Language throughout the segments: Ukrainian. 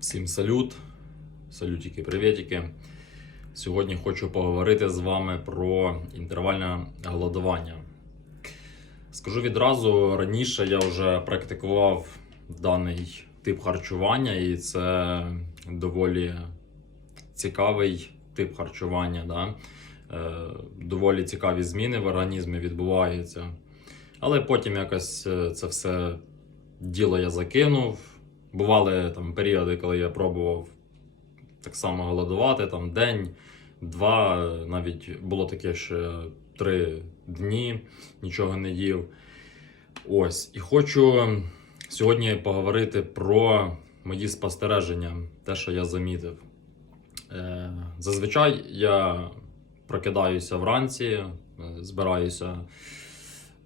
Всім салют, салютики, привітики. Сьогодні хочу поговорити з вами про інтервальне голодування. Скажу відразу, раніше я вже практикував даний тип харчування, і це доволі цікавий тип харчування. Да? Е, доволі цікаві зміни в організмі відбуваються. Але потім якось е, це все діло я закинув. Бували там періоди, коли я пробував так само голодувати, там день, два, навіть було таке, що три дні нічого не їв. Ось. І хочу сьогодні поговорити про мої спостереження, те, що я замітив. Е, Зазвичай я прокидаюся вранці, е, збираюся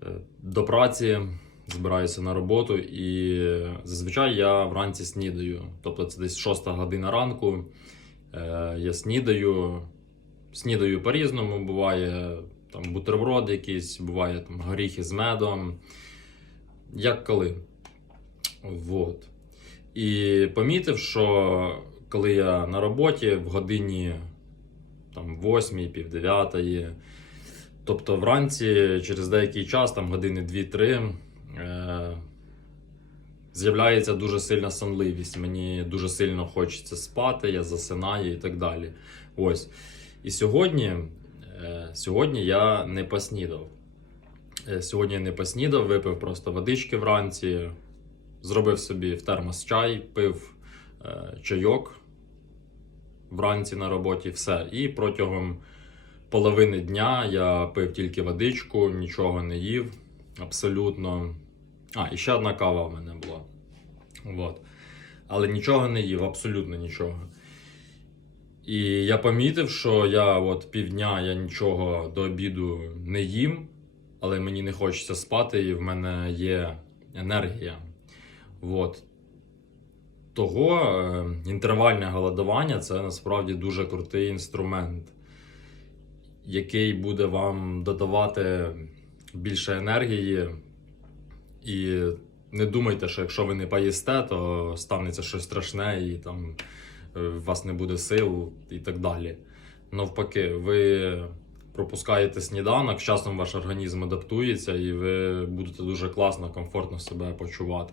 е, до праці, збираюся на роботу, і зазвичай я вранці снідаю. Тобто це десь 6 година ранку. Е, Я снідаю, снідаю по-різному. Буває там бутерброд якийсь, буває там горіхи з медом. Як коли. Вот. І помітив, що коли я на роботі в годині там, 8, пів 9, тобто вранці через деякий час, там години 2-3, е, з'являється дуже сильна сонливість. Мені дуже сильно хочеться спати, я засинаю і так далі. Ось. І сьогодні, е, сьогодні я не поснідав. Е, Сьогодні я не поснідав, випив просто водички вранці, зробив собі в термос чай, пив е, чайок вранці на роботі, все. І протягом половини дня я пив тільки водичку, нічого не їв абсолютно. А, і ще одна кава в мене була. От. Але нічого не їв, абсолютно нічого. І я помітив, що я от півдня я нічого до обіду не їм, але мені не хочеться спати, і в мене є енергія. От. Того е, інтервальне голодування це насправді дуже крутий інструмент, який буде вам додавати більше енергії. І не думайте, що якщо ви не поїсте, то станеться щось страшне і там е, у вас не буде сил і так далі. Навпаки, ви пропускаєте сніданок, часом ваш організм адаптується, і ви будете дуже класно, комфортно себе почувати.